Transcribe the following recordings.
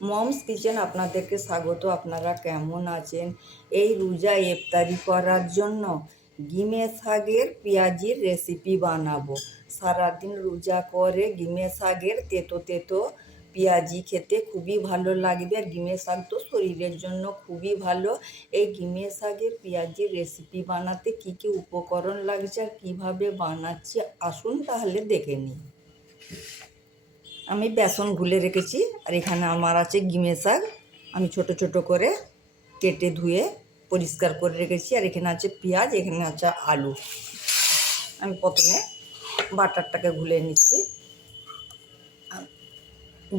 Moms kitchen আপনাদেরকে স্বাগত। আপনারা কেমন আছেন? এই রোজা ইফতারি করার জন্য গিমে শাকের পেঁয়াজির রেসিপি বানাবো। সারাদিন রোজা করে গিমে শাকের তেতো তেতো পেঁয়াজি খেতে খুবই ভালো লাগবে। আর গিমে শাক তো শরীরের জন্য খুবই ভালো। এই গিমে শাকের পেঁয়াজির রেসিপি বানাতে কী কী উপকরণ লাগছে আর কীভাবে বানাচ্ছি আসুন তাহলে দেখে নিই। আমি বেসন গুলে রেখেছি আর এখানে আমার আছে গিমে শাক। আমি ছোট ছোট করে কেটে ধুয়ে পরিষ্কার করে রেখেছি। আর এখানে আছে পেঁয়াজ, এখানে আছে আলু। আমি প্রথমে বাটারটাকে গুলে নিচ্ছি।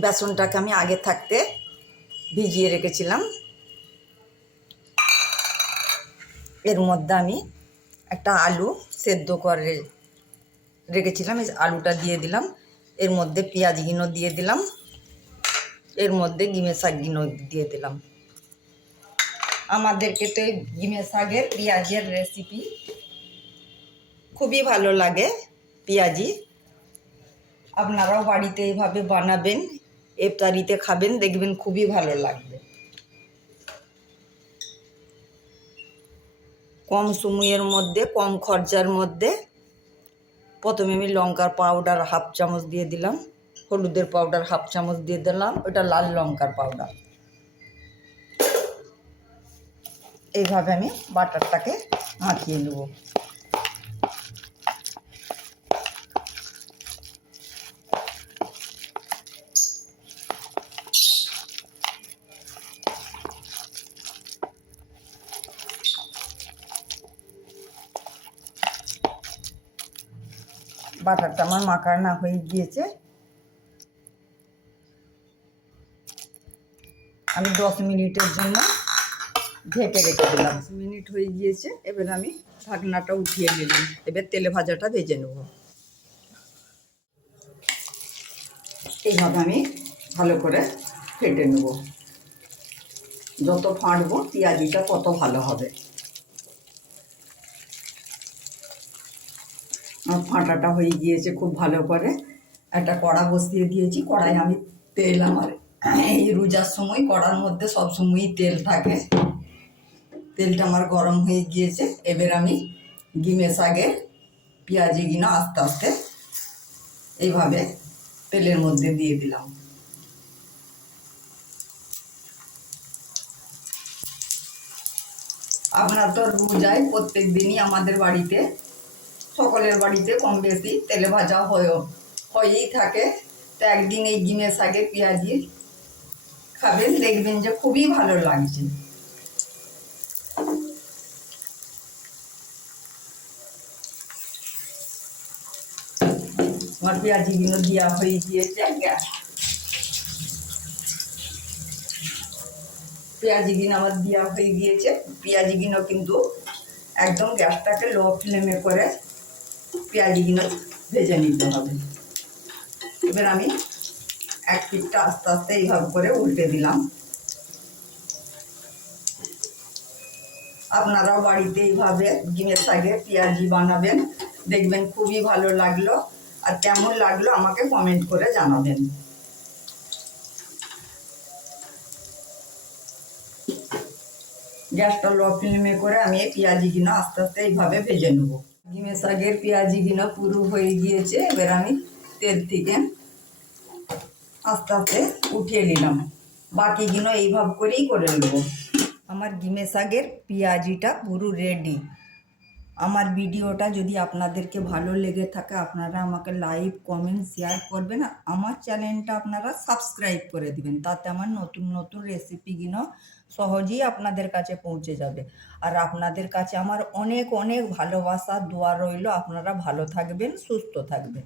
বেসনটাকে আমি আগে থাকতে ভিজিয়ে রেখেছিলাম। এর মধ্যে আমি একটা আলু সেদ্ধ করে রেখেছিলাম, এই আলুটা দিয়ে দিলাম। এর মধ্যে পেঁয়াজগুলো দিয়ে দিলাম। এর মধ্যে গিমে শাকগুলো দিয়ে দিলাম। আমাদেরকে তো এই গিমে শাকের পেঁয়াজের রেসিপি খুবই ভালো লাগে। পেঁয়াজি আপনারাও বাড়িতে এইভাবে বানাবেন, ইফতারিতে খাবেন, দেখবেন খুবই ভালো লাগবে। কম সময়ের মধ্যে কম খরচার মধ্যে প্রথমে আমি লঙ্কার পাউডার হাফ চামচ দিয়ে দিলাম, হলুদের পাউডার হাফ চামচ দিয়ে দিলাম, ওটা লাল লঙ্কার পাউডার। এইভাবে আমি বাটারটাকে মাখিয়ে নেব। বাটারটা আমার মাখানো হয়ে গিয়েছে। আমি 10 মিনিটের জন্য ঢেকে রেখে দিলাম। 10 মিনিট হয়ে গিয়েছে। এবার আমি ঢাকনাটা উঠিয়ে নিলাম। এবার তেলে ভাজাটা ভেজে নেব। এইভাবে আমি ভালো করে ফেটে নেব। যত ফাটবো পেঁয়াজিটা তত ভালো হবে। আমার ফাটাটা হয়ে গিয়েছে খুব ভালো করে। একটা কড়া বসিয়ে দিয়েছি। কড়াই আমি তেল, আমার এই রোজার সময় কড়ার মধ্যে সবসময়ই তেল থাকে। তেলটা আমার গরম হয়ে গিয়েছে। এবার আমি গিমে শাকের পেঁয়াজিগুলো আস্তে আস্তে এইভাবে তেলের মধ্যে দিয়ে দিলাম। আপনার তো রোজায় প্রত্যেক দিনই আমাদের বাড়িতে, সকলের বাড়িতে কম বেশি তেলে ভাজা হয়েই থাকে। তো একদিন এই গিমে শাকের পেঁয়াজি খাবেন, দেখবেন যে খুবই ভালো লাগছে। আমার পেঁয়াজিগুলো দেওয়া হয়ে গিয়েছে। পেঁয়াজিগুলো আমার দেওয়া হয়ে গিয়েছে। পেঁয়াজিগুলো কিন্তু একদম গ্যাসটাকে লো ফ্লেমে করে পেঁয়াজিগুলো ভেজে নিতে হবে। এবার আমি এক পিঠটা আস্তে আস্তে এইভাবে করে উল্টে দিলাম। আপনারাও বাড়িতে এইভাবে গিমে শাকের পেঁয়াজি বানাবেন, দেখবেন খুবই ভালো লাগলো। আর কেমন লাগলো আমাকে কমেন্ট করে জানাবেন। গ্যাসটা লো ফ্লেমে করে আমি এই পেঁয়াজিগুলো আস্তে আস্তে এইভাবে ভেজে নেব। গিমে শাকের পেঁয়াজিগুলো পুরো হয়ে গিয়েছে। এবার আমি তেল থেকে আস্তে আস্তে উঠিয়ে নিলাম। বাকিগুলো এইভাবে করেই করে নেব। আমার গিমে শাকের পেঁয়াজিটা পুরো রেডি। আমার ভিডিওটা যদি আপনাদেরকে ভালো লেগে থাকে আপনারা আমাকে লাইক, কমেন্ট, শেয়ার করবেন। আমার চ্যানেলটা আপনারা সাবস্ক্রাইব করে দিবেন, তাতে আমার নতুন নতুন রেসিপিগুলো সহজেই আপনাদের কাছে পৌঁছে যাবে। আর আপনাদের কাছে আমার অনেক অনেক ভালোবাসা দোয়া রইল। আপনারা ভালো থাকবেন, সুস্থ থাকবেন।